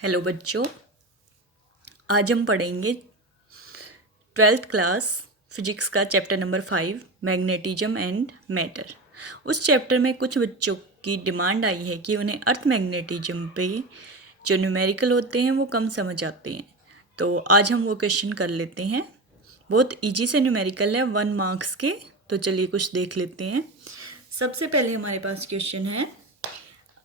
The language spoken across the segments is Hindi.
हेलो बच्चों, आज हम पढ़ेंगे 12th क्लास फिजिक्स का chapter number 5 magnetism and matter. उस चैप्टर में कुछ बच्चों की डिमांड आई है कि उन्हें अर्थ मैग्नेटिज्म पे जो न्यूमेरिकल होते हैं वो कम समझ आते हैं। तो आज हम वो क्वेश्चन कर लेते हैं। बहुत इजी से न्यूमेरिकल है, 1 मार्क्स के। तो चलिए कुछ देख लेते हैं। सबसे पहले हमारे पास क्वेश्चन है,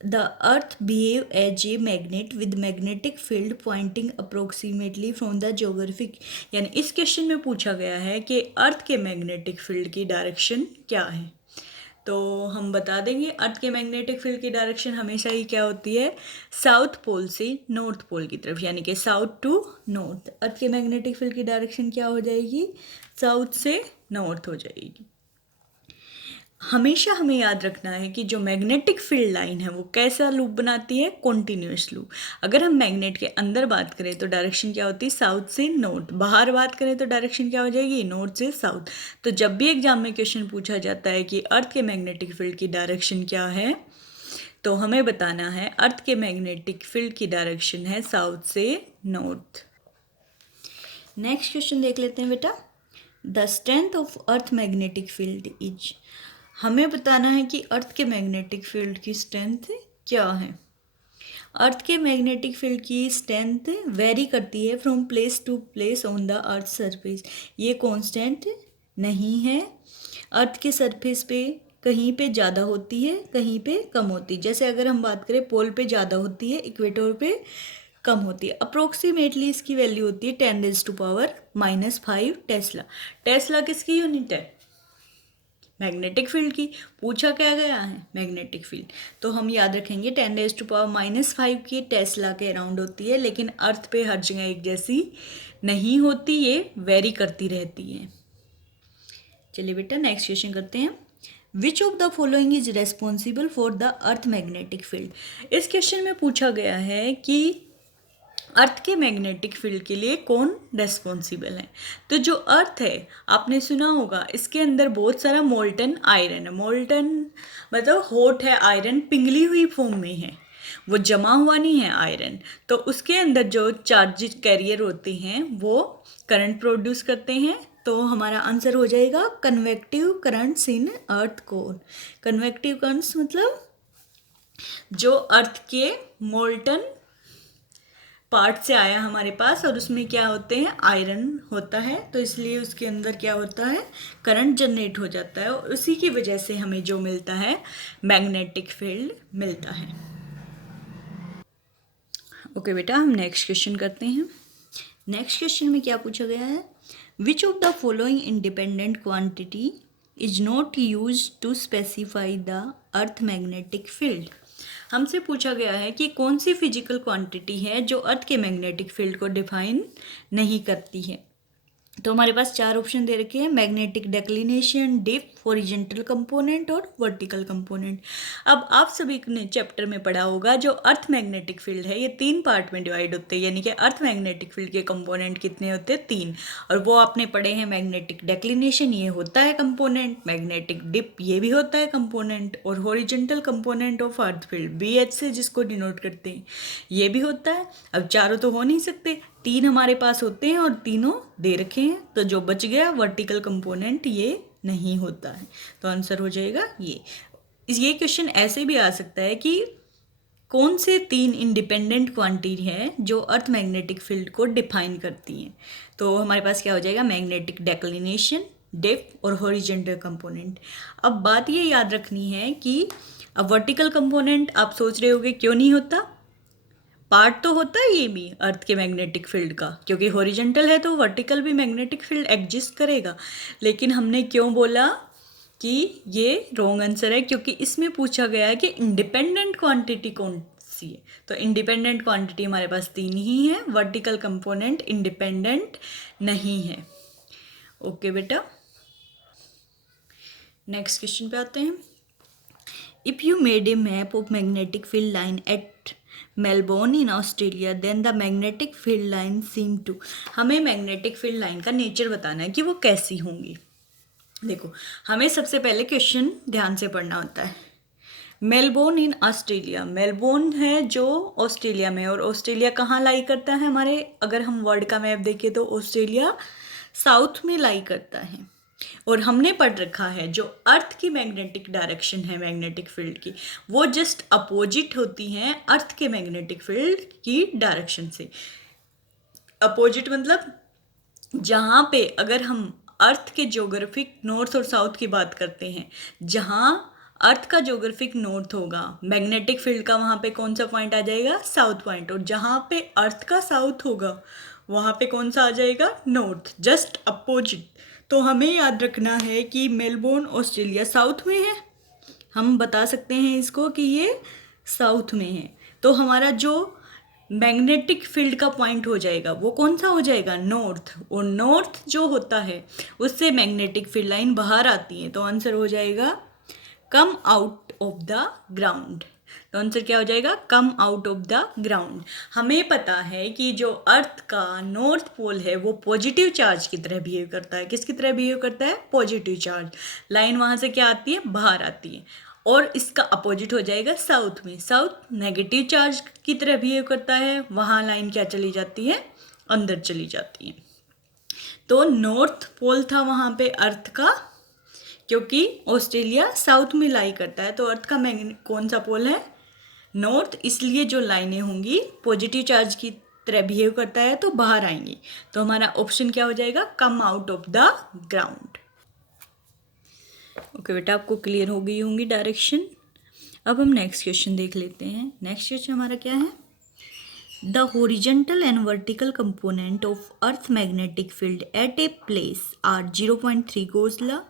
The earth behave as a magnet with magnetic field pointing approximately from the geographic। यानी इस क्वेश्चन में पूछा गया है कि अर्थ के मैग्नेटिक फील्ड की डायरेक्शन क्या है। तो हम बता देंगे अर्थ के मैग्नेटिक फील्ड की डायरेक्शन हमेशा ही क्या होती है, साउथ पोल से नॉर्थ पोल की तरफ, यानी कि साउथ टू नॉर्थ। अर्थ के मैग्नेटिक फील्ड की डायरेक्शन क्या हो जाएगी, साउथ से नॉर्थ हो जाएगी। हमेशा हमें याद रखना है कि जो मैग्नेटिक फील्ड लाइन है वो कैसा लूप बनाती है, कॉन्टिन्यूस लूप। अगर हम मैग्नेट के अंदर बात करें तो डायरेक्शन क्या होती है, साउथ से नॉर्थ। बाहर बात करें तो डायरेक्शन क्या हो जाएगी, नॉर्थ से साउथ। तो जब भी एग्जाम में क्वेश्चन पूछा जाता है कि अर्थ के मैग्नेटिक फील्ड की डायरेक्शन क्या है, तो हमें बताना है अर्थ के मैग्नेटिक फील्ड की डायरेक्शन है साउथ से नॉर्थ। नेक्स्ट क्वेश्चन देख लेते हैं बेटा। The strength of earth magnetic field is. हमें बताना है कि अर्थ के मैग्नेटिक फील्ड की स्ट्रेंथ क्या है। अर्थ के मैग्नेटिक फील्ड की स्ट्रेंथ वेरी करती है from place to place on the earth surface. ये कांस्टेंट नहीं है। अर्थ के सरफेस पे कहीं पे ज़्यादा होती है, कहीं पे कम होती है। जैसे अगर हम बात करें, पोल पे ज़्यादा होती है, इक्वेटर पे कम होती है। अप्रोक्सीमेटली इसकी वैल्यू होती है 10⁻⁻5 टेस्ला। टेस्ला किसकी यूनिट है, मैग्नेटिक फील्ड की। पूछा क्या गया है, मैग्नेटिक फील्ड। तो हम याद रखेंगे 10⁻⁻5 की टेस्ला के अराउंड होती है, लेकिन अर्थ पे हर जगह एक जैसी नहीं होती, ये वेरी करती रहती है। चलिए बेटा नेक्स्ट क्वेश्चन करते हैं। विच of the following is responsible for the earth magnetic field. इस क्वेश्चन में पूछा गया है कि अर्थ के मैग्नेटिक फील्ड के लिए कौन रेस्पॉन्सिबल है। तो जो अर्थ है, आपने सुना होगा, इसके अंदर बहुत सारा मोल्टन आयरन है। मोल्टन मतलब हॉट है, आयरन पिघली हुई फॉर्म में है, वो जमा हुआ नहीं है आयरन। तो उसके अंदर जो चार्जेस कैरियर होते हैं वो करंट प्रोड्यूस करते हैं। तो हमारा आंसर हो जाएगा convective currents in earth core. Convective currents मतलब जो अर्थ के मोल्टन पार्ट से आया हमारे पास, और उसमें क्या होते हैं, आयरन होता है, तो इसलिए उसके अंदर क्या होता है, करंट जनरेट हो जाता है, और उसी की वजह से हमें जो मिलता है, मैग्नेटिक फील्ड मिलता है। ओके बेटा, हम नेक्स्ट क्वेश्चन करते हैं। नेक्स्ट क्वेश्चन में क्या पूछा गया है, which of the following independent quantity is not use to specify the earth magnetic field. हमसे पूछा गया है कि कौन सी फिजिकल क्वांटिटी है जो अर्थ के मैग्नेटिक फील्ड को डिफाइन नहीं करती है। तो हमारे पास 4 ऑप्शन दे रखे हैं, magnetic declination, dip, horizontal component और वर्टिकल कंपोनेंट। अब आप सभी ने चैप्टर में पढ़ा होगा, जो अर्थ मैग्नेटिक फील्ड है ये 3 पार्ट में डिवाइड होते हैं, यानी कि अर्थ मैग्नेटिक फील्ड के कंपोनेंट कितने होते हैं, 3। और वो आपने पढ़े हैं, मैग्नेटिक डेक्लिनेशन ये होता है कंपोनेंट, मैग्नेटिक डिप ये भी होता है कंपोनेंट, और horizontal component of earth field BH से जिसको डिनोट करते हैं ये भी होता है। अब चारों तो हो नहीं सकते, 3 हमारे पास होते हैं और तीनों दे रखे हैं, तो जो बच गया वर्टिकल कंपोनेंट ये नहीं होता है। तो आंसर हो जाएगा ये क्वेश्चन ऐसे भी आ सकता है कि कौन से 3 इंडिपेंडेंट क्वांटिटी है जो अर्थ मैग्नेटिक फील्ड को डिफाइन करती हैं। तो हमारे पास क्या हो जाएगा, मैग्नेटिक डेक्लिनेशन, डिप और हॉरिजॉन्टल कंपोनेंट। अब बात ये याद रखनी है कि अब वर्टिकल कंपोनेंट आप सोच रहे होगे क्यों नहीं होता, पार्ट तो होता है ये भी अर्थ के मैग्नेटिक फील्ड का, क्योंकि हॉरिजॉन्टल है तो वर्टिकल भी मैग्नेटिक फील्ड एग्जिस्ट करेगा। लेकिन हमने क्यों बोला कि ये रॉन्ग आंसर है, क्योंकि इसमें पूछा गया है कि इंडिपेंडेंट क्वांटिटी कौन सी है। तो इंडिपेंडेंट क्वांटिटी हमारे पास 3 ही है, वर्टिकल कंपोनेंट इंडिपेंडेंट नहीं है। ओके बेटा, नेक्स्ट क्वेश्चन पे आते हैं। If you made a map of magnetic field line at Melbourne in Australia then the magnetic field line seem to. हमें मैग्नेटिक फील्ड लाइन का नेचर बताना है कि वो कैसी होंगी। देखो, हमें सबसे पहले क्वेश्चन ध्यान से पढ़ना होता है। मेलबोर्न इन ऑस्ट्रेलिया, मेलबोर्न है जो ऑस्ट्रेलिया में, और ऑस्ट्रेलिया कहाँ लाई करता है हमारे, अगर हम वर्ल्ड का मैप देखें तो ऑस्ट्रेलिया साउथ में लाई करता है। और हमने पढ़ रखा है जो अर्थ की मैग्नेटिक डायरेक्शन है मैग्नेटिक फील्ड की, वो जस्ट अपोजिट होती हैं अर्थ के मैग्नेटिक फील्ड की डायरेक्शन से। अपोजिट मतलब जहाँ पे अगर हम अर्थ के ज्योग्राफिक नॉर्थ और साउथ की बात करते हैं, जहाँ अर्थ का ज्योग्राफिक नॉर्थ होगा मैग्नेटिक फील्ड का, वहाँ पे कौन सा पॉइंट आ जाएगा, साउथ पॉइंट। और जहाँ पे अर्थ का साउथ होगा वहाँ पे कौन सा आ जाएगा, नॉर्थ, जस्ट अपोजिट। तो हमें याद रखना है कि मेलबोर्न ऑस्ट्रेलिया साउथ में है, हम बता सकते हैं इसको कि ये साउथ में है। तो हमारा जो मैग्नेटिक फील्ड का पॉइंट हो जाएगा वो कौन सा हो जाएगा, नॉर्थ। और नॉर्थ जो होता है उससे मैग्नेटिक फील्ड लाइन बाहर आती है, तो आंसर हो जाएगा come out of the ground. तो आंसर क्या हो जाएगा, come out of the ground. हमें पता है कि जो अर्थ का नॉर्थ पोल है वो पॉजिटिव चार्ज की तरह बिहेव करता है। किसकी तरह बिहेव करता है, पॉजिटिव चार्ज। लाइन वहाँ से क्या आती है, बाहर आती है। और इसका अपोजिट हो जाएगा साउथ में, साउथ नेगेटिव चार्ज की तरह बिहेव करता है, वहाँ लाइन क्या चली जाती है, अंदर चली जाती है। तो नॉर्थ पोल था वहाँ पे अर्थ का, क्योंकि ऑस्ट्रेलिया साउथ में लाई करता है, तो अर्थ का कौन सा पोल है, नॉर्थ, इसलिए जो लाइनें होंगी पॉजिटिव चार्ज की तरह बिहेव करता है तो बाहर आएंगी। तो हमारा ऑप्शन क्या हो जाएगा, come out of the ground. Okay बेटा, आपको क्लियर हो गई होंगी डायरेक्शन। अब हम नेक्स्ट क्वेश्चन देख लेते हैं। नेक्स्ट क्वेश्चन हमारा क्या है, the horizontal and vertical component of earth magnetic field at a place are 0.3 gauss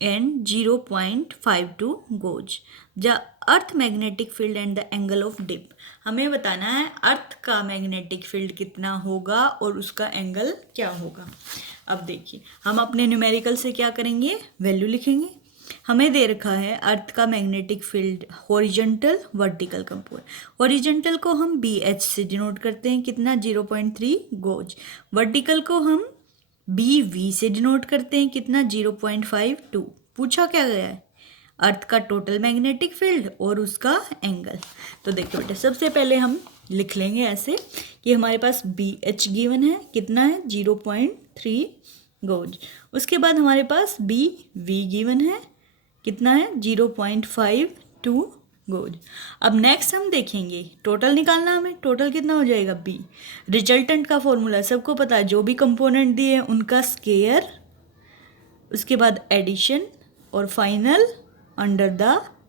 and 0.52 gauge. The earth magnetic field and the angle of dip. हमें बताना है अर्थ का मैग्नेटिक फील्ड कितना होगा और उसका एंगल क्या होगा। अब देखिए, हम अपने न्यूमेरिकल से क्या करेंगे, वैल्यू लिखेंगे। हमें दे रखा है अर्थ का magnetic field horizontal vertical component. Horizontal को हम BH से डिनोट करते हैं, कितना, 0.3 गोज। वर्टिकल को हम BV से डिनोट करते हैं, कितना, 0.52। पूछा क्या गया है, अर्थ का टोटल मैग्नेटिक फील्ड और उसका एंगल। तो देखो बेटा, सबसे पहले हम लिख लेंगे ऐसे कि हमारे पास BH गिवन है, कितना है, 0.3 गोज। उसके बाद हमारे पास BV गिवन है, कितना है, 0.52 गोज। अब नेक्स्ट हम देखेंगे टोटल निकालना, हमें टोटल कितना हो जाएगा, B। रिजल्टेंट का फॉर्मूला सबको पता है, जो भी कंपोनेंट दिए हैं उनका स्केयर, उसके बाद एडिशन और फाइनल अंडर द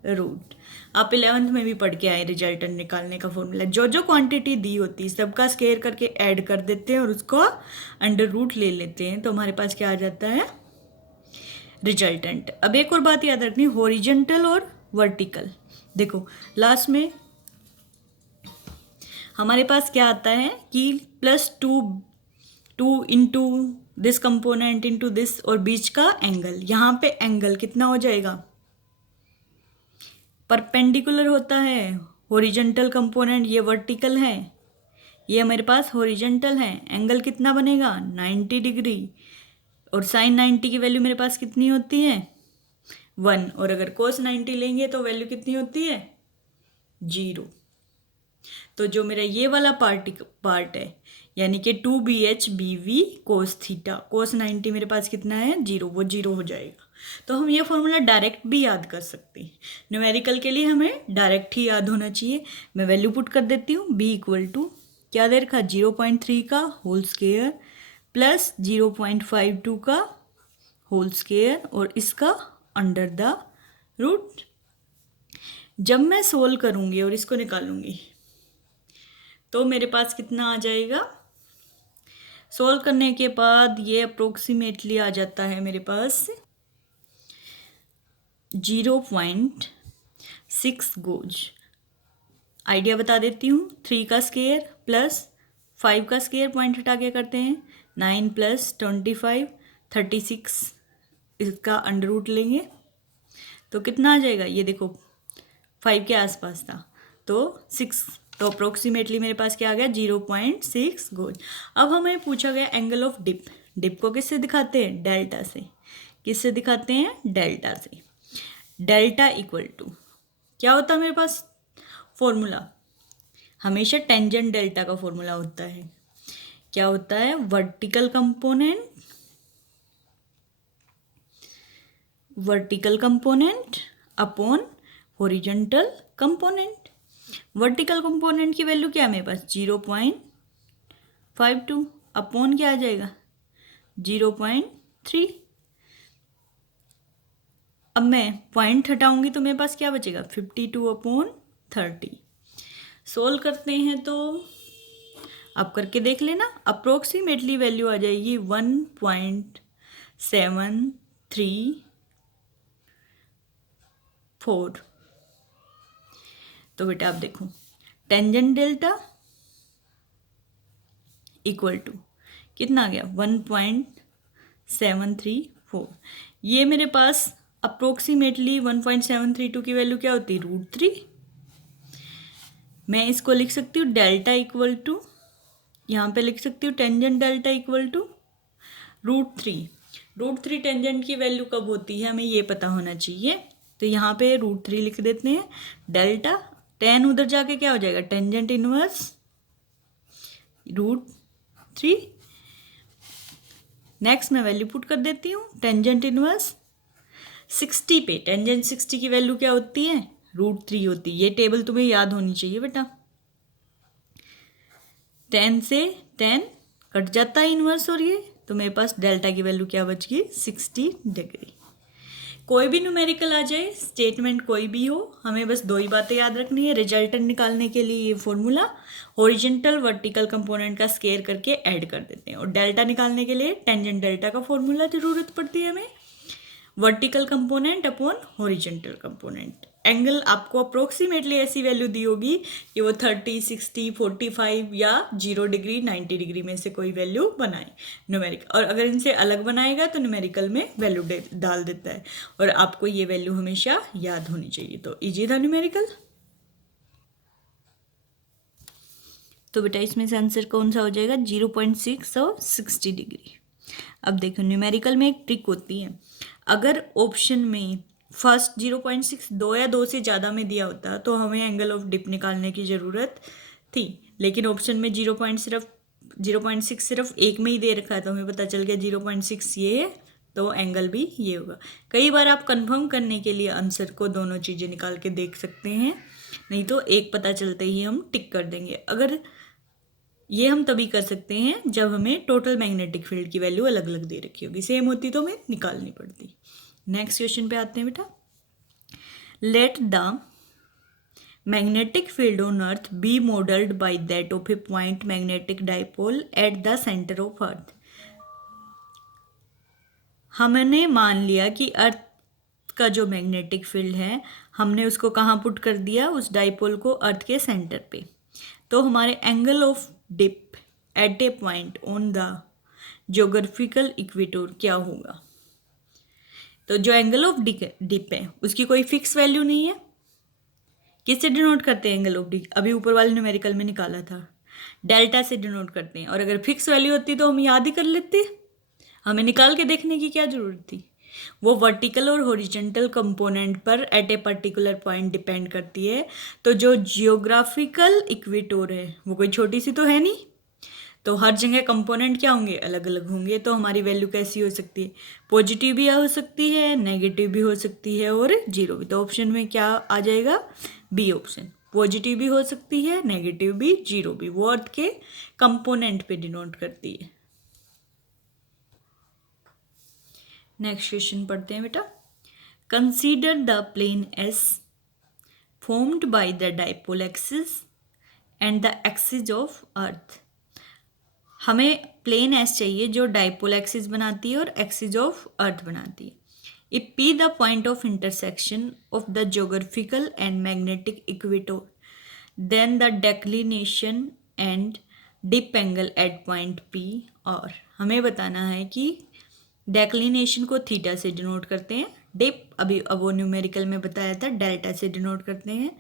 रूट। आप 11th में भी पढ़ के आए रिजल्टेंट निकालने का फॉर्मूला। जो जो क्वांटिटी दी होती है सबका स्केयर करके ऐड कर देते हैं और उसको अंडर रूट ले लेते हैं, तो हमारे पास क्या आ जाता है, रिजल्टेंट। अब एक और बात याद रखनी, हॉरिजॉन्टल और वर्टिकल। देखो लास्ट में हमारे पास क्या आता है कि +2 into this component into this, और बीच का एंगल। यहाँ पे एंगल कितना हो जाएगा, परपेंडिकुलर होता है। हॉरिजॉन्टल कंपोनेंट ये वर्टिकल है, ये हमारे पास हॉरिजॉन्टल है, एंगल कितना बनेगा, 90 डिग्री। और sin 90 की वैल्यू मेरे पास कितनी होती है, 1। और अगर cos 90 लेंगे तो वैल्यू कितनी होती है, 0। तो जो मेरा ये वाला पार्ट है, यानी कि 2BH BV cos theta, cos 90 मेरे पास कितना है, 0, वो 0 हो जाएगा। तो हम ये फॉर्मूला डायरेक्ट भी याद कर सकते हैं। न्यूमेरिकल के लिए हमें डायरेक्ट ही याद होना चाहिए। मैं वैल्यू पुट कर देती हूँ, B इक्वल टू क्या दे रखा, 0.3 का होल स्क्वायर प्लस 0.52 का होल स्क्वायर और इसका अंडर द रूट। जब मैं सोल्व करूँगी और इसको निकालूंगी तो मेरे पास कितना आ जाएगा, सोल्व करने के बाद ये अप्रोक्सीमेटली आ जाता है मेरे पास 0.6 गोज। आइडिया बता देती हूँ, 3 का स्क्वायर प्लस 5 का स्क्वायर, पॉइंट हटा के करते हैं, 9 + 25 36, इसका अंडर रूट लेंगे तो कितना आ जाएगा, ये देखो 5 के आसपास था तो 6, तो अप्रोक्सीमेटली मेरे पास क्या आ गया, 0.6 गोज। अब हमें पूछा गया एंगल ऑफ डिप। डिप को किससे दिखाते हैं, डेल्टा से। किससे दिखाते हैं, डेल्टा से। डेल्टा इक्वल टू क्या होता है मेरे पास फॉर्मूला? हमेशा टेंजेंट डेल्टा का फॉर्मूला होता है। क्या होता है? Vertical component upon horizontal component. Vertical component की वैल्यू क्या है मेरे पास? 0.52 अपॉन क्या आ जाएगा? 0.3। अब मैं पॉइंट हटाऊंगी तो मेरे पास क्या बचेगा? 52/30। सोल्व करते हैं तो आप करके देख लेना। अप्रोक्सीमेटली वैल्यू आ जाएगी 1.734। तो बेटा आप देखो, टेंजेंट डेल्टा इक्वल टू कितना आ गया? 1.734। ये मेरे पास अप्रोक्सीमेटली 1.732 की वैल्यू क्या होती है? √3। मैं इसको लिख सकती हूँ डेल्टा इक्वल टू, यहाँ पे लिख सकती हूँ tangent delta equal to √3। √3 tangent की वैल्यू कब होती है हमें ये पता होना चाहिए। तो यहाँ पे √3 लिख देते हैं। डेल्टा टेन उधर जाके क्या हो जाएगा? Tangent inverse √3। नेक्स्ट मैं वैल्यू पुट कर देती हूँ। टेंजेंट इनवर्स 60 पे, टेंजेंट 60 की वैल्यू क्या होती है? √3 होती है। ये टेबल तुम्हें याद होनी चाहिए बेटा। 10 से 10 कट जाता है इनवर्स, और ये तो मेरे पास डेल्टा की वैल्यू क्या बच गई? 60 डिग्री। कोई भी न्यूमेरिकल आ जाए, स्टेटमेंट कोई भी हो, हमें बस दो ही बातें याद रखनी है। रिजल्टेंट निकालने के लिए ये फॉर्मूला हॉरिजॉन्टल वर्टिकल कंपोनेंट का स्केयर करके ऐड कर देते हैं, और डेल्टा निकालने के लिए टेंजेंट डेल्टा का फॉर्मूला जरूरत पड़ती है हमें। Vertical component upon horizontal component. Angle आपको अप्रोक्सीमेटली ऐसी वैल्यू दी होगी कि वो 30, 60, 45 या 0 डिग्री 90 डिग्री में से कोई वैल्यू बनाए न्यूमेरिकल, और अगर इनसे अलग बनाएगा तो न्यूमेरिकल में वैल्यू डाल देता है, और आपको ये वैल्यू हमेशा याद होनी चाहिए। तो इजी था न्यूमेरिकल। तो बेटा इसमें से आंसर कौन सा हो जाएगा? 0.6 और 60 डिग्री। अब देखो न्यूमेरिकल में एक ट्रिक होती है। अगर ऑप्शन में फर्स्ट 0.6 दो या दो से ज़्यादा में दिया होता तो हमें एंगल ऑफ डिप निकालने की ज़रूरत थी, लेकिन ऑप्शन में 0.6 सिर्फ एक में ही दे रखा है, तो हमें पता चल गया 0.6 ये है, तो एंगल भी ये होगा। कई बार आप कंफर्म करने के लिए आंसर को दोनों चीज़ें निकाल के देख सकते हैं, नहीं तो एक पता चलते ही हम टिक कर देंगे। अगर ये हम तभी कर सकते हैं जब हमें टोटल मैग्नेटिक फील्ड की वैल्यू अलग अलग दे रखी होगी, सेम होती तो हमें निकालनी पड़ती। नेक्स्ट क्वेश्चन पे आते हैं बेटा। Let the magnetic field on earth be modelled by that of a point magnetic dipole at the centre of earth. हमने मान लिया कि अर्थ का जो मैग्नेटिक फील्ड है हमने उसको कहाँ पुट कर दिया? उस डाइपोल को अर्थ के सेंटर पे। तो हमारे angle of dip at a point on the geographical equator क्या होगा? तो जो एंगल ऑफ डिप है उसकी कोई फिक्स वैल्यू नहीं है। किससे डिनोट करते हैं एंगल ऑफ डिप? अभी ऊपर वाले न्यूमेरिकल में निकाला था, डेल्टा से डिनोट करते हैं। और अगर फिक्स वैल्यू होती तो हम याद ही कर लेते, हमें निकाल के देखने की क्या जरूरत थी। वो वर्टिकल और हॉरिजॉन्टल कंपोनेंट पर at a particular point depend करती है। तो जो जियोग्राफिकल इक्वेटर है वो कोई छोटी सी तो है नहीं, तो हर जगह कंपोनेंट क्या होंगे? अलग अलग होंगे। तो हमारी वैल्यू कैसी हो सकती है? पॉजिटिव भी हो सकती है, नेगेटिव भी हो सकती है, और जीरो भी। तो ऑप्शन में क्या आ जाएगा? B option. पॉजिटिव भी हो सकती है, नेगेटिव भी, जीरो भी। वो अर्थ के कंपोनेंट पे डिनोट करती है। नेक्स्ट क्वेश्चन पढ़ते हैं बेटा। Consider the plane S formed by the dipole axis and the axis of earth. हमें प्लेन एस चाहिए जो डाइपोल एक्सिस बनाती है और एक्सिस ऑफ अर्थ बनाती है। If P the point of intersection of the geographical and magnetic equator, then the declination and dip angle at point P. और हमें बताना है कि डेक्लिनेशन को थीटा से डिनोट करते हैं, डिप अभी अब वो न्यूमेरिकल में बताया था डेल्टा से डिनोट करते हैं।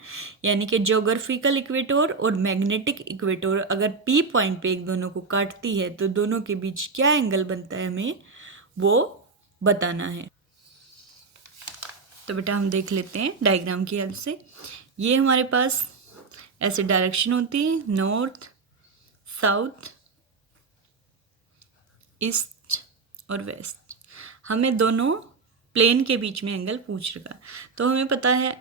यानी कि ज्योग्राफिकल इक्वेटर और मैग्नेटिक इक्वेटर अगर पी पॉइंट पे एक दोनों को काटती है तो दोनों के बीच क्या एंगल बनता है हमें वो बताना है। तो बेटा हम देख लेते हैं डायग्राम की हेल्प से। ये हमारे पास ऐसे डायरेक्शन होती है, नॉर्थ, साउथ, ईस्ट और वेस्ट। हमें दोनों प्लेन के बीच में एंगल पूछ रखा। तो हमें पता है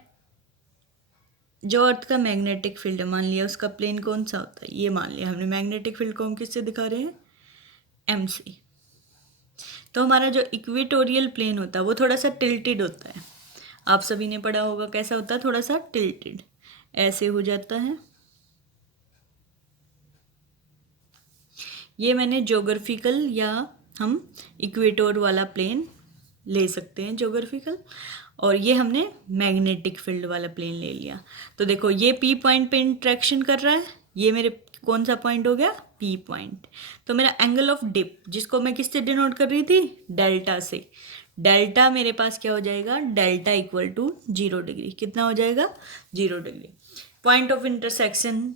जो अर्थ का मैग्नेटिक फील्ड है, मान लिया उसका प्लेन कौन सा होता है, ये मान लिया हमने। मैग्नेटिक फील्ड को हम किससे दिखा रहे हैं, एम से। तो हमारा जो इक्वेटोरियल प्लेन होता है वो थोड़ा सा टिल्टेड होता है। आप सभी ने पढ़ा होगा कैसा होता है, थोड़ा सा टिल्टेड, ऐसे हो जाता है। ये मैंने ज्योग्राफिकल या हम इक्वेटोर वाला प्लेन ले सकते हैं ज्योग्राफिकल, और ये हमने मैग्नेटिक फील्ड वाला प्लेन ले लिया। तो देखो ये पी पॉइंट पे इंट्रैक्शन कर रहा है, ये मेरे कौन सा पॉइंट हो गया, पी पॉइंट। तो मेरा एंगल ऑफ डिप, जिसको मैं किससे डिनोट कर रही थी, डेल्टा से, डेल्टा मेरे पास क्या हो जाएगा, डेल्टा इक्वल टू 0 डिग्री। कितना हो जाएगा, 0 डिग्री। पॉइंट ऑफ इंटरसेक्शन,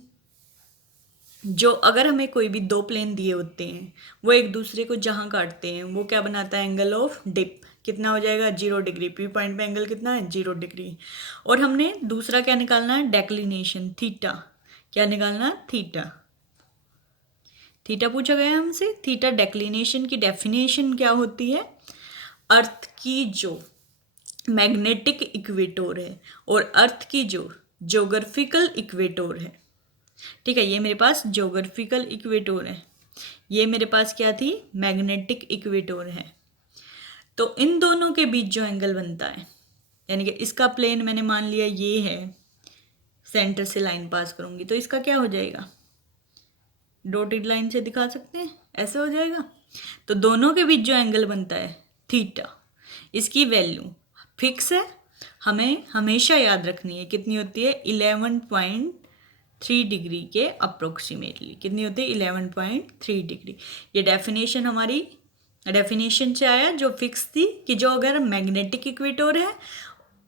जो अगर हमें कोई भी दो प्लेन दिए होते हैं वो एक दूसरे को जहाँ काटते हैं वो क्या बनाता है, एंगल ऑफ डिप। कितना हो जाएगा, 0 डिग्री। पी पॉइंट पे एंगल कितना है, 0 डिग्री। और हमने दूसरा क्या निकालना है, डेक्लिनेशन, थीटा। क्या निकालना, थीटा। थीटा पूछा गया हमसे। थीटा डेक्लिनेशन की डेफिनेशन क्या होती है, अर्थ की जो मैग्नेटिक इक्वेटोर है और अर्थ की जो ज्योग्राफिकल इक्वेटोर है, ठीक है, ये मेरे पास ज्योग्राफिकल इक्वेटोर है, ये मेरे पास क्या थी, मैग्नेटिक इक्वेटोर है। तो इन दोनों के बीच जो एंगल बनता है, यानी कि इसका प्लेन मैंने मान लिया ये है, सेंटर से लाइन पास करूंगी तो इसका क्या हो जाएगा, डॉटेड लाइन से दिखा सकते हैं, ऐसे हो जाएगा। तो दोनों के बीच जो एंगल बनता है थीटा, इसकी वैल्यू फिक्स है, हमें हमेशा याद रखनी है। कितनी होती है, 11.3 डिग्री के अप्रोक्सीमेटली। कितनी होती है, 11.3 डिग्री। ये डेफिनेशन हमारी डेफिनेशन से आया जो फिक्स थी कि जो अगर मैग्नेटिक इक्वेटोर है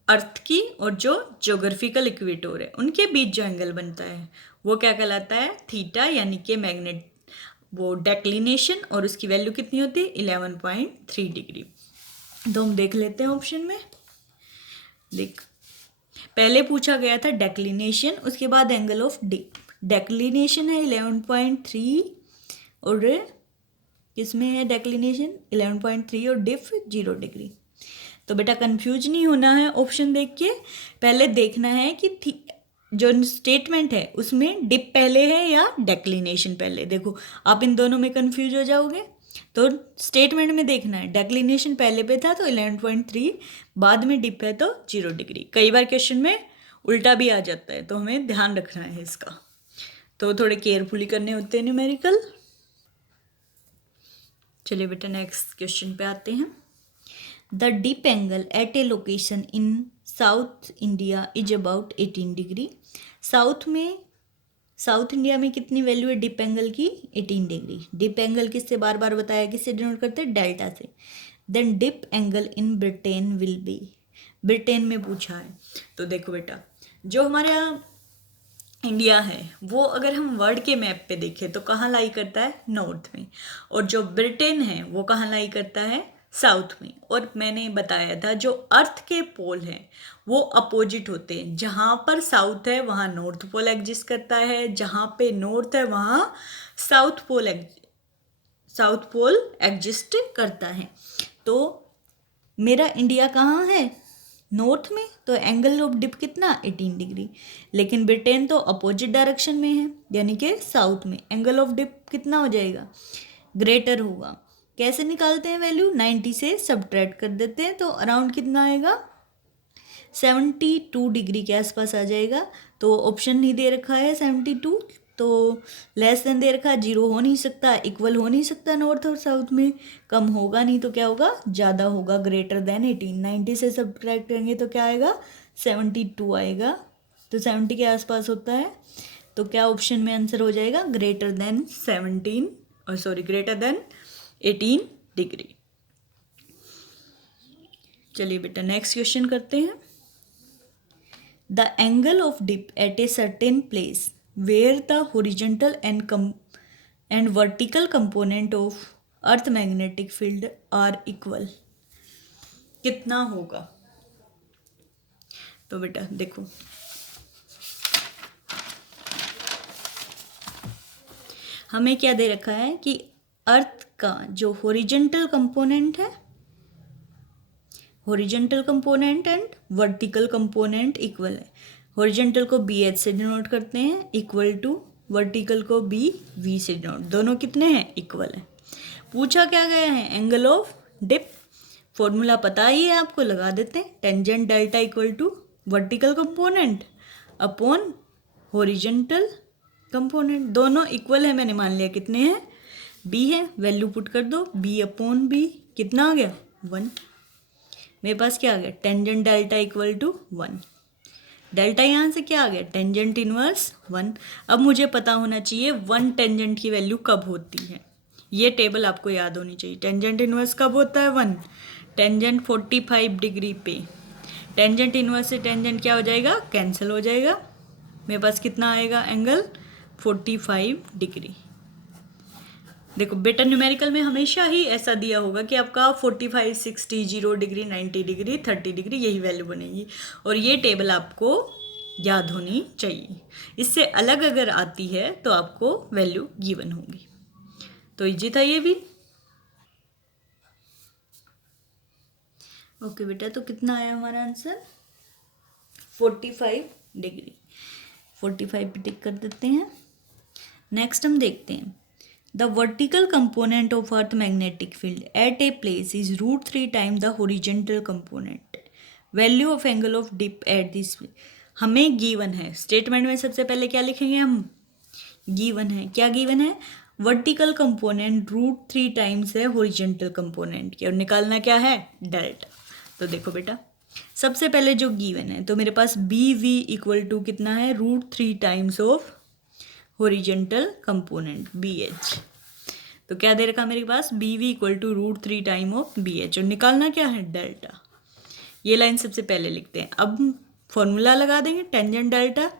अर्थ की और जो ज्योग्राफिकल इक्वेटोर है उनके बीच जो एंगल बनता है वो क्या कहलाता है, थीटा, यानी कि मैग्नेट वो डेक्लिनेशन, और उसकी वैल्यू कितनी होती है, 11.3 डिग्री। तो हम देख लेते हैं ऑप्शन में। देख, पहले पूछा गया था डेक्लिनेशन, उसके बाद एंगल ऑफ डिप। डेक्लिनेशन है 11.3 और किसमें है डेक्लिनेशन, 11.3 और डिप 0 डिग्री। तो बेटा कंफ्यूज नहीं होना है ऑप्शन देख के, पहले देखना है कि जो स्टेटमेंट है उसमें डिप पहले है या डेक्लिनेशन पहले। देखो आप इन दोनों में कंफ्यूज हो जाओगे, तो स्टेटमेंट में देखना है डेक्लिनेशन पहले पे था तो 11.3, बाद में डिप है तो 0 डिग्री। कई बार क्वेश्चन में उल्टा भी आ जाता है, तो हमें ध्यान रखना है इसका, तो थोड़े केयरफुली करने होते हैं न्यूमेरिकल। चलिए बेटा नेक्स्ट क्वेश्चन पे आते हैं। The dip angle at a location in south India is about 18 degree. South India में कितनी वैल्यू है डिप एंगल की, 18 डिग्री। डिप एंगल किससे बार बार बताया, किससे डिनोट करते हैं, डेल्टा से। Then dip angle in Britain will be, Britain में पूछा है। तो देखो बेटा जो हमारा इंडिया है वो अगर हम वर्ल्ड के मैप पे देखें तो कहाँ लाई करता है, नॉर्थ में, और जो ब्रिटेन है वो कहाँ लाई करता है, साउथ में। और मैंने बताया था जो अर्थ के पोल हैं वो अपोजिट होते हैं, जहाँ पर साउथ है वहाँ नॉर्थ पोल एग्जिस्ट करता है, जहाँ पे नॉर्थ है वहाँ साउथ पोल एग्जिस्ट करता है। तो मेरा इंडिया कहाँ है, नॉर्थ में, तो एंगल ऑफ डिप कितना, 18 डिग्री। लेकिन ब्रिटेन तो अपोजिट डायरेक्शन में है, यानी कि साउथ में, एंगल ऑफ डिप कितना हो जाएगा, ग्रेटर होगा। कैसे निकालते हैं वैल्यू, 90 से सब्ट्रैक्ट कर देते हैं, तो अराउंड कितना आएगा, 72 डिग्री के आसपास आ जाएगा। तो ऑप्शन नहीं दे रखा है 72, तो लेस देन दे रखा है, 0 हो नहीं सकता, इक्वल हो नहीं सकता नॉर्थ और साउथ में, कम होगा नहीं तो क्या होगा, ज़्यादा होगा, ग्रेटर देन 18। 90 से सब्ट्रैक्ट करेंगे तो क्या आएगा, 72 आएगा, तो 70 के आसपास होता है। तो क्या ऑप्शन में आंसर हो जाएगा, ग्रेटर देन 18 डिग्री। चलिए बेटा नेक्स्ट क्वेश्चन करते हैं। The angle of dip at a certain place where the horizontal and vertical component of earth magnetic field are equal, कितना होगा। तो बेटा देखो, हमें क्या दे रखा है कि अर्थ का जो हॉरिजॉन्टल कंपोनेंट है, horizontal component and vertical component equal है। हॉरिजॉन्टल को बी एच से डिनोट करते हैं, इक्वल टू वर्टिकल को बी वी से डिनोट, दोनों कितने हैं, इक्वल है। पूछा क्या गया है, एंगल ऑफ डिप। फॉर्मूला पता ही है आपको, लगा देते हैं, tangent delta equal to vertical component upon horizontal component, दोनों इक्वल है। मैंने मान लिया कितने हैं, बी है, वैल्यू पुट कर दो, बी अपॉन बी कितना आ गया, 1। मेरे पास क्या आ गया, tangent delta equal to 1। Delta यहाँ से क्या आ गया, टेंजेंट इनवर्स 1। अब मुझे पता होना चाहिए 1 टेंजेंट की वैल्यू कब होती है, ये टेबल आपको याद होनी चाहिए। टेंजेंट इनवर्स कब होता है, 1। टेंजेंट 45 डिग्री पे, टेंजेंट इनवर्स से टेंजेंट क्या हो जाएगा, कैंसिल हो जाएगा। मेरे पास कितना आएगा एंगल, 45 डिग्री। देखो बेटा, न्यूमेरिकल में हमेशा ही ऐसा दिया होगा कि आपका 45, 60, 0 डिग्री, 90 डिग्री, 30 डिग्री, यही वैल्यू बनेगी। और ये टेबल आपको याद होनी चाहिए। इससे अलग अगर आती है तो आपको वैल्यू गिवन होगी। तो इजी था ये भी। ओके बेटा, तो कितना आया हमारा आंसर, 45 डिग्री। 45 पे टिक कर देते हैं। नेक्स्ट हम देखते हैं, the vertical component of earth magnetic field at a place is √3 time the horizontal component, value of angle of dip at this. हमें गिवन है, स्टेटमेंट में सबसे पहले क्या लिखेंगे हम, गिवन है। क्या गिवन है, वर्टिकल कंपोनेंट √3 टाइम्स है हॉरिजॉन्टल कंपोनेंट की, और निकालना क्या है, डेल्टा। तो देखो बेटा, सबसे पहले जो गिवन है, तो मेरे पास बी वी इक्वल टू कितना है, √3 times of horizontal component B H. तो क्या दे रखा मेरे पास, B V equal to √3 time of B H, और निकालना क्या है, डेल्टा। ये लाइन सबसे पहले लिखते हैं। अब फॉर्मूला लगा देंगे, tangent delta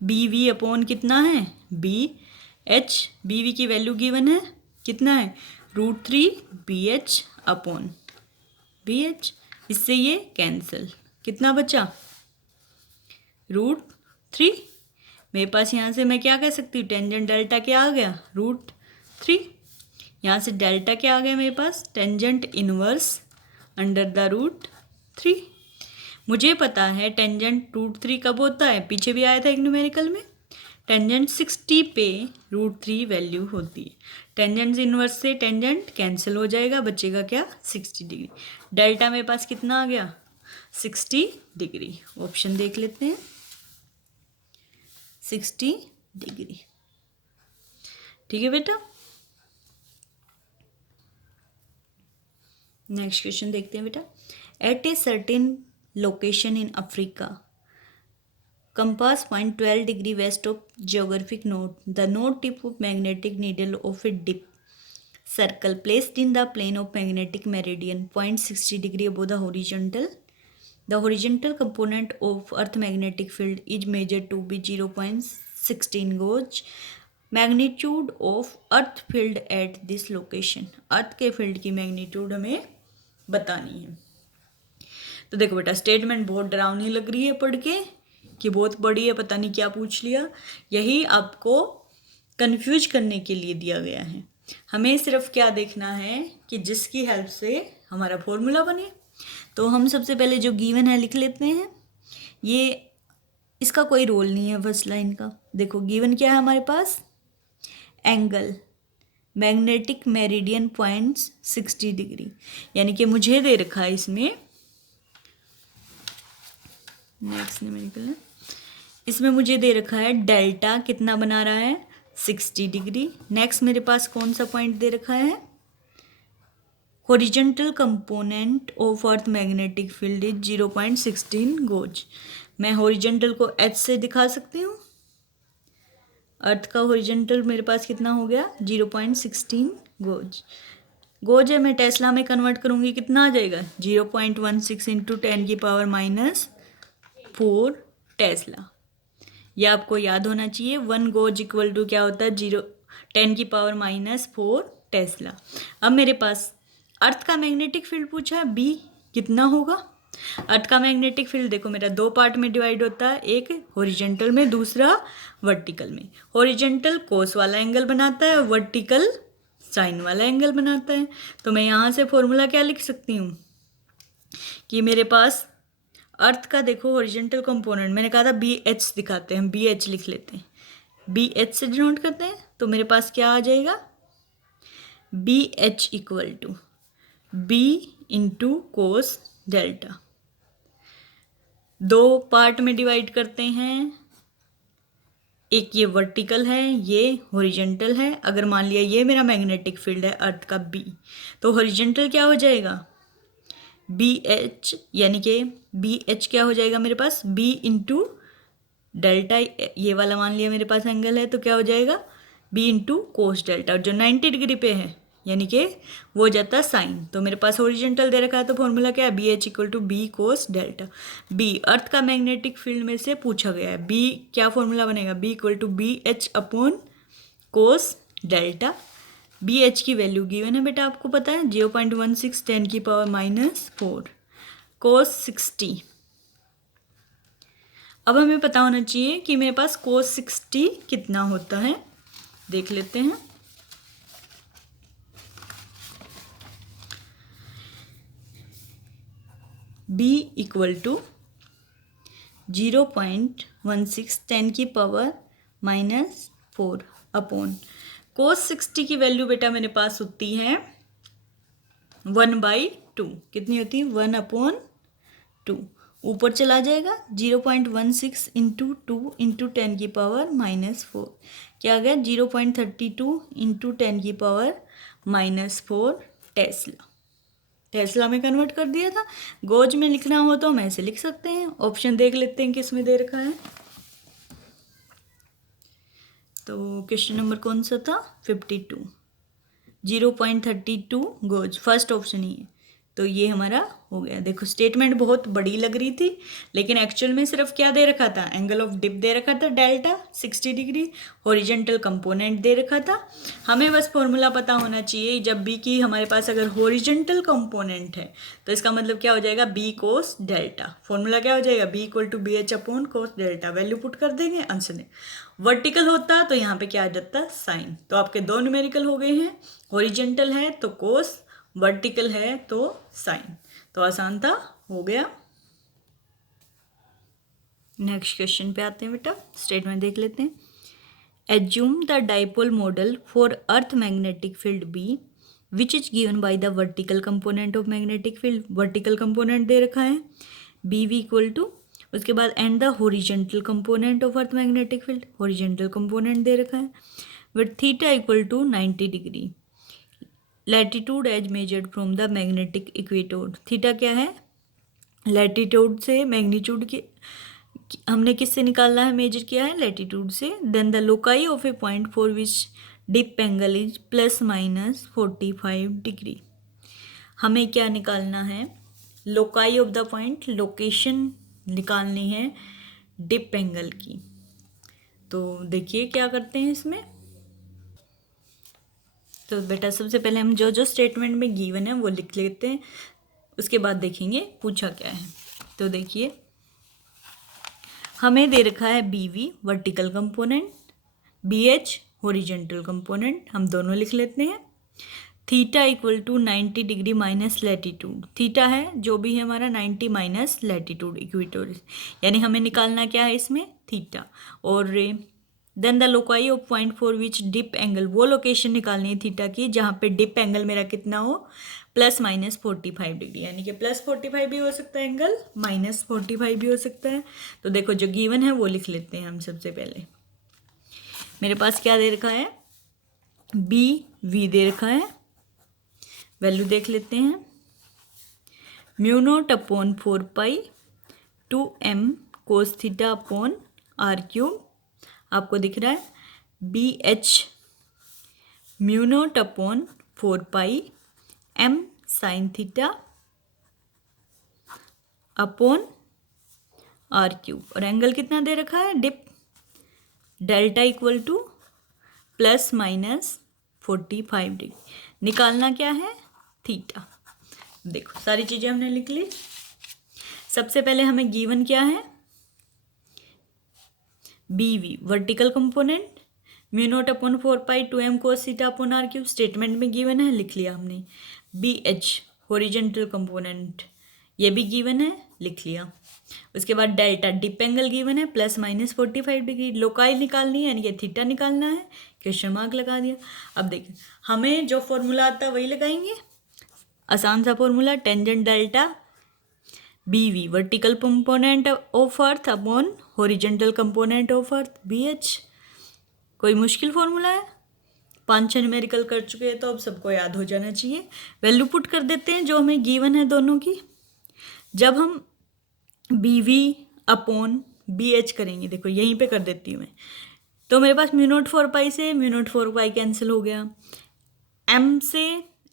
B V upon कितना है, बी एच। बी वी की वैल्यू गिवन है, कितना है, √3 B H upon B H. इससे ये कैंसिल, कितना बचा, √3। मेरे पास यहाँ से मैं क्या कह सकती हूँ, टेंजेंट डेल्टा क्या आ गया, √3। यहाँ से डेल्टा क्या आ गया मेरे पास, टेंजेंट इनवर्स अंडर द √3। मुझे पता है टेंजेंट √3 कब होता है, पीछे भी आया था एक न्यूमेरिकल में, टेंजेंट 60 पे √3 वैल्यू होती है। टेंजेंट इनवर्स से टेंजेंट कैंसिल हो जाएगा, बचेगा क्या, 60 डिग्री। डेल्टा मेरे पास कितना आ गया, 60 डिग्री। ऑप्शन देख लेते हैं, 60 डिग्री। ठीक है बेटा, नेक्स्ट क्वेश्चन देखते हैं बेटा। At a certain location in Africa, compass point 12 degree west of geographic node, the node tip of magnetic needle of a dip circle placed in the plane of magnetic meridian 0.60 degree above the horizontal. The horizontal component of earth magnetic field is measured to be 0.16 gauge. Magnitude of earth field at this location, earth के फील्ड की मैग्नीट्यूड हमें बतानी है। तो देखो बेटा, स्टेटमेंट बहुत डरावनी लग रही है पढ़ के कि बहुत बड़ी है, पता नहीं क्या पूछ लिया। यही आपको कंफ्यूज करने के लिए दिया गया है। हमें सिर्फ क्या देखना है कि जिसकी हेल्प से हमारा फॉर्मूला बने। तो हम सबसे पहले जो गिवन है लिख लेते हैं। ये इसका कोई रोल नहीं है फर्स्ट लाइन का। देखो गिवन क्या है हमारे पास, एंगल मैग्नेटिक मेरिडियन 0.60 डिग्री, यानी कि मुझे दे रखा है इसमें, नेक्स्ट न्यूमेरिकल है, इसमें मुझे दे रखा है डेल्टा कितना बना रहा है, 60 डिग्री। नेक्स्ट मेरे पास कौन सा पॉइंट दे रखा है, horizontal component of earth magnetic field is 0.16 goes. मैं हॉरिजॉन्टल को एच से दिखा सकती हूँ। अर्थ का हॉरिजॉन्टल मेरे पास कितना हो गया, 0.16 गोज। गोज है, मैं टेस्ला में कन्वर्ट करूँगी कितना आ जाएगा, 0.16 इंटू 10 की पावर -4 टेस्ला। यह आपको याद होना चाहिए। 1 गोज इक्वल टू क्या होता है, 10 की पावर -4 टेस्ला। अब मेरे पास अर्थ का मैग्नेटिक फील्ड पूछा है, बी कितना होगा, अर्थ का मैग्नेटिक फील्ड देखो मेरा दो पार्ट में डिवाइड होता है, एक हॉरिजेंटल में, दूसरा वर्टिकल में। हॉरिजेंटल कोस वाला एंगल बनाता है, वर्टिकल साइन वाला एंगल बनाता है। तो मैं यहाँ से फॉर्मूला क्या लिख सकती हूँ कि मेरे पास अर्थ का देखो हॉरिजेंटल कंपोनेंट, मैंने कहा था बी एच दिखाते हैं, बी एच लिख लेते हैं, बी एच से डिनोट करते हैं। तो मेरे पास क्या आ जाएगा, B H equal to B into cos delta. दो पार्ट में डिवाइड करते हैं, एक ये वर्टिकल है, ये हॉरिजेंटल है। अगर मान लिया ये मेरा मैग्नेटिक फील्ड है अर्थ का बी, तो हॉरिजेंटल क्या हो जाएगा, बी एच, यानी कि बी एच क्या हो जाएगा मेरे पास, बी इंटू डेल्टा, ये वाला मान लिया मेरे पास एंगल है, तो क्या हो जाएगा बी इंटू कोस डेल्टा, और जो 90 डिग्री पे है यानी कि वो हो जाता है साइन। तो मेरे पास ओरिजेंटल दे रखा है, तो फॉर्मूला क्या है, B H equal to B cos delta. B earth का मैग्नेटिक फील्ड में से पूछा गया है, बी क्या फॉर्मूला बनेगा, B equal to B H upon cos delta. B H की वैल्यू गिवन है बेटा, आपको पता है 0.16 10⁻⁴ कोस 60। अब हमें पता होना चाहिए कि मेरे पास कोस 60 कितना होता है, देख लेते हैं। b equal to 0.16 10⁻⁴ upon cos 60 की वैल्यू बेटा मेरे पास होती है 1/2। कितनी होती है, 1/2। ऊपर चला जाएगा 0.16 इंटू 2 इंटू 10⁻⁻⁴, क्या आ गया 0.32 इंटू 10⁻⁻⁴ टेस्ला। टेस्ला में कन्वर्ट कर दिया था। गॉज में लिखना हो तो हम ऐसे लिख सकते हैं। ऑप्शन देख लेते हैं किस में दे रखा है। तो क्वेश्चन नंबर कौन सा था, 52, 0.32 गॉज, फर्स्ट ऑप्शन ही है। तो ये हमारा हो गया। देखो स्टेटमेंट बहुत बड़ी लग रही थी, लेकिन एक्चुअल में सिर्फ क्या दे रखा था, एंगल ऑफ डिप दे रखा था डेल्टा 60 डिग्री, हॉरिजेंटल कंपोनेंट दे रखा था। हमें बस फॉर्मूला पता होना चाहिए, जब बी की हमारे पास अगर हॉरिजेंटल कंपोनेंट है तो इसका मतलब क्या हो जाएगा, बी कोस डेल्टा। फॉर्मूला क्या हो जाएगा, B equal to B H upon cos delta. Value put कर देंगे, आंसर दें। वर्टिकल होता तो यहाँ पे क्या आ जाता, साइन। तो आपके दो न्यूमेरिकल हो गए हैं, हॉरिजेंटल है तो कोस, वर्टिकल है तो साइन। तो आसान था, हो गया। नेक्स्ट क्वेश्चन पे आते हैं बेटा, स्टेटमेंट देख लेते हैं। Assume the dipole model for earth magnetic field B which is given by the vertical component of magnetic field. Vertical component दे रखा है बी वी इक्वल टू, उसके बाद and the horizontal component of earth magnetic field, horizontal component दे रखा है with theta equal to 90 degree, latitude as measured from the magnetic equator. Theta क्या है, लैटिट्यूड से, मैग्नीट्यूड की हमने किससे निकालना है, मेजर किया है लैटिट्यूड से। Then the loci of a point for which dip angle is ±45 degree. हमें क्या निकालना है, loci of the point, location निकालनी है डिप एंगल की। तो देखिए क्या करते हैं इसमें। तो बेटा सबसे पहले हम जो जो स्टेटमेंट में गिवन है वो लिख लेते हैं, उसके बाद देखेंगे पूछा क्या है। तो देखिए हमें दे रखा है B V vertical component, B H horizontal component, हम दोनों लिख लेते हैं। Theta equal to 90 degree minus latitude, theta है जो भी है हमारा 90 माइनस लैटिट्यूड इक्वेटोरियल, यानी हमें निकालना क्या है इसमें, थीटा। और then the loci of point for which dip angle, वो लोकेशन निकालनी है थीटा की जहाँ पे डिप एंगल मेरा कितना हो, ±45 डिग्री, यानी कि +45 भी हो सकता है एंगल, -45 भी हो सकता है। तो देखो जो गिवन है वो लिख लेते हैं हम। सबसे पहले मेरे पास क्या दे रखा है, बी वी दे रखा है, वैल्यू देख लेते हैं। μ0/4π 2m cos theta upon r3, आपको दिख रहा है B H μ0/4π m sin theta upon r3, और एंगल कितना दे रखा है, dip delta equal to ±45 degree. निकालना क्या है, थीटा। देखो सारी चीज़ें हमने लिख ली। सबसे पहले हमें गिवन क्या है, B V vertical component mu naught upon 4 pi 2m cos theta upon R cube, statement में गिवन है, लिख लिया हमने। बी एच हॉरिजेंटल कंपोनेंट, ये भी गिवन है, लिख लिया। उसके बाद डेल्टा डिप एंगल गिवन है +-45 डिग्री, लोकाई निकालनी है यानी कि थीटा निकालना है, क्वेश्चन मार्क लगा दिया। अब देखिए हमें जो फॉर्मूला आता है वही लगाएंगे, आसान सा formula, tangent delta B V vertical component of earth upon horizontal component of earth B H. कोई मुश्किल फॉर्मूला है, 5-6 न्यूमेरिकल कर चुके हैं तो अब सबको याद हो जाना चाहिए। वैल्यू पुट कर देते हैं जो हमें गिवन है दोनों की। जब हम B V upon B H करेंगे, देखो यहीं पे कर देती हूँ मैं, तो मेरे पास म्यू नॉट 4 पाई से म्यू नॉट 4 पाई कैंसिल हो गया, एम से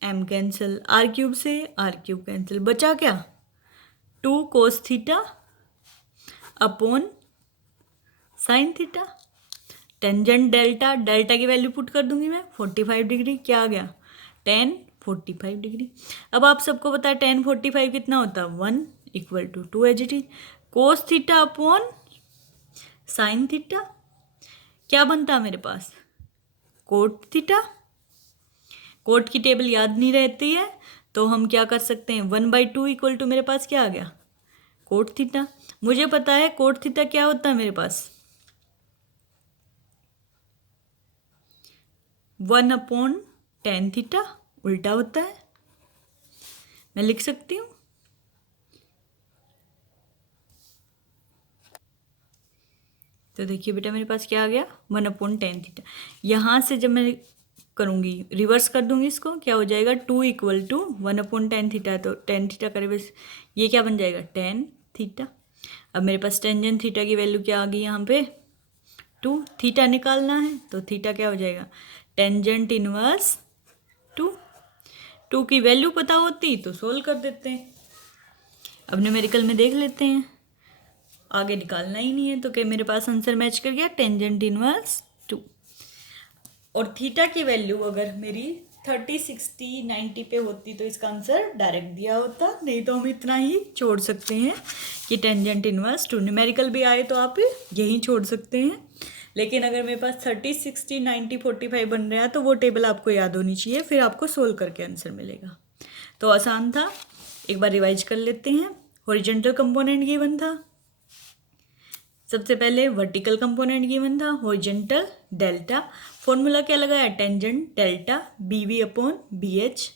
एम कैंसिल, आर क्यूब से आर क्यूब कैंसिल, बचा क्या 2 cos theta upon sine theta. Tangent delta, delta की वैल्यू पुट कर दूंगी मैं 45 डिग्री, क्या आ गया tan 45 डिग्री। अब आप सबको पता है tan 45 कितना होता है 1 = 2 as it is, cos theta upon sine theta क्या बनता है मेरे पास कोट थीटा। कोट की टेबल याद नहीं रहती है तो हम क्या कर सकते हैं 1/2 = मेरे पास क्या आ गया कोट थीटा। मुझे पता है कोट थीटा क्या होता है मेरे पास 1/tan थीटा, उल्टा होता है, मैं लिख सकती हूँ। तो देखिए बेटा मेरे पास क्या आ गया 1/tan थीटा। यहाँ से जब मैं करूँगी रिवर्स कर दूंगी इसको, क्या हो जाएगा 2 = 1/tan थीटा, तो tan थीटा करे बस ये क्या बन जाएगा tan थीटा। अब मेरे पास टेंजेंट थीटा की वैल्यू क्या आ गई यहाँ पे 2, थीटा निकालना है तो थीटा क्या हो जाएगा टेंजेंट इनवर्स 2 की वैल्यू पता होती तो सोल्व कर देते हैं। अब न्यूमेरिकल में देख लेते हैं, आगे निकालना ही नहीं है तो क्या मेरे पास आंसर मैच कर गया टेंजेंट इनवर्स 2। और थीटा की वैल्यू अगर मेरी 30, 60, 90 पे होती तो इसका आंसर डायरेक्ट दिया होता, नहीं तो हम इतना ही छोड़ सकते हैं कि टेंजेंट इनवर्स 2। न्यूमेरिकल भी आए तो आप यही छोड़ सकते हैं, लेकिन अगर मेरे पास 30, 60, 90, 45 बन रहा है तो वो टेबल आपको याद होनी चाहिए, फिर आपको सोल्व करके आंसर मिलेगा। तो आसान था, एक बार रिवाइज कर लेते हैं। हॉरिजेंटल कंपोनेंट गिवन था, सबसे पहले वर्टिकल कंपोनेंट गिवन था हॉरिजेंटल डेल्टा, फॉर्मूला क्या लगाया tangent delta B V upon B H,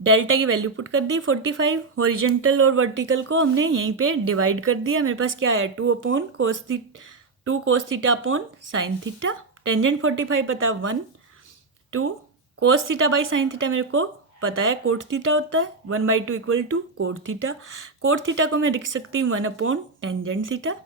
delta की वैल्यू पुट कर दी 45, हॉरिजेंटल और वर्टिकल को हमने यहीं पे डिवाइड कर दिया, मेरे पास क्या आया 2 cos theta upon sine theta, tangent 45 पता है 1, 2 cos theta by sine theta मेरे को पता है कोट थीटा होता है 1/2 = कोट थीटा। कोट थीटा को मैं लिख सकती हूँ 1/टेंजेंट थीटा।